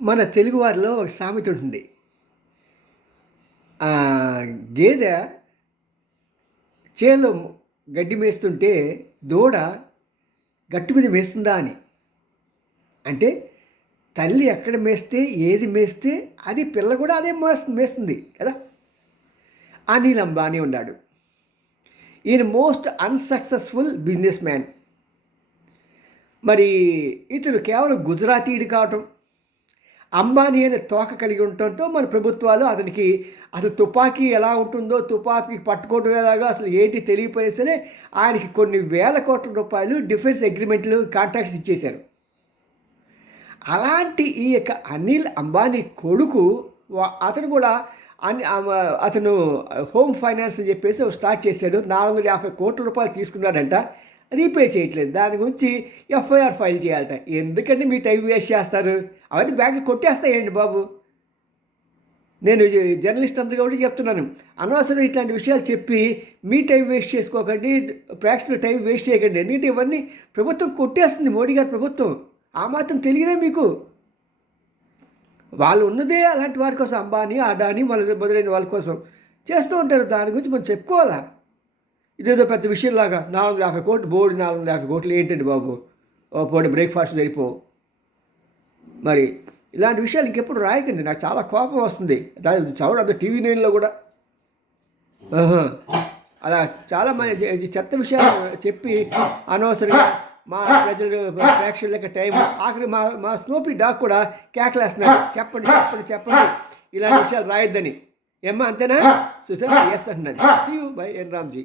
మన తెలుగువారిలో ఒక సామెత ఉంటుంది. గేదె చేలో గడ్డి మేస్తుంటే దూడ గట్టు మీద మేస్తుందా అని. అంటే తల్లి ఎక్కడ మేస్తే ఏది మేస్తే అది పిల్ల కూడా అదే మేస్తుంది కదా. అనిల్ అంబానీ ఉన్నాడు. ఈయన మోస్ట్ అన్సక్సెస్ఫుల్ బిజినెస్ మ్యాన్. మరి ఇతను కేవలం గుజరాతీయుడు కావటం అంబానీ అనే తోక కలిగి ఉండటంతో మన ప్రభుత్వాలు అతనికి అసలు తుపాకీ ఎలా ఉంటుందో తుపాకీ పట్టుకోవడం ఎలాగో అసలు ఏంటి తెలియపోయినా సరే ఆయనకి కొన్ని వేల కోట్ల రూపాయలు డిఫెన్స్ అగ్రిమెంట్లు కాంట్రాక్ట్స్ ఇచ్చేశారు. అలాంటి ఈ యొక్క అనిల్ అంబానీ కొడుకు అతను కూడా అన్ అతను హోమ్ ఫైనాన్స్ అని చెప్పేసి స్టార్ట్ చేశాడు. నాలుగు వందల యాభై కోట్ల రూపాయలు తీసుకున్నాడంట. రీపే చేయట్లేదు. దాని గురించి ఎఫ్ఐఆర్ ఫైల్ చేయాలట. ఎందుకంటే మీ టైం వేస్ట్ చేస్తారు? అవన్నీ బ్యాంకులు కొట్టేస్తాయండి బాబు. నేను జర్నలిస్ట్ అంతా కాబట్టి చెప్తున్నాను. అనవసరం ఇట్లాంటి విషయాలు చెప్పి మీ టైం వేస్ట్ చేసుకోకండి ప్రేక్షకుల టైం వేస్ట్ చేయకండి. ఎందుకంటే ఇవన్నీ ప్రభుత్వం కొట్టేస్తుంది. మోడీ గారి ప్రభుత్వం. ఆ మాత్రం తెలియదే మీకు. వాళ్ళు ఉన్నదే అలాంటి వారి కోసం అంబానీ అడానీ మొదలైన వాళ్ళ కోసం చేస్తూ ఉంటారు. దాని గురించి మనం చెప్పుకోవాలా? ఇదేదో పెద్ద విషయంలాగా నాలుగు వందల యాభై కోట్లు బోర్డు నాలుగు వందల యాభై కోట్లు ఏంటండి బాబు? ఓ పూట బ్రేక్ఫాస్ట్ సరిపో. మరి ఇలాంటి విషయాలు ఇంకెప్పుడు రాయకండి నాకు చాలా కోపం వస్తుంది. దాని చదవడం అంత టీవీ నైన్లో కూడా. ఆహా. అలా చాలా మంది చెత్త విషయాలు చెప్పి అనవసరంగా మా ప్రజలు ప్రేక్షకులకి టైం ఆఖరి మా మా స్నోపీ డాగ్ కూడా కేకలేస్తున్నారు చెప్పండి చెప్పండి చెప్పండి. ఇలాంటి విషయాలు రాయొద్దని. ఏమ్మా అంతేనా? సుశాంత్ ఎస్ అంటున్నది. See you bye N Ramji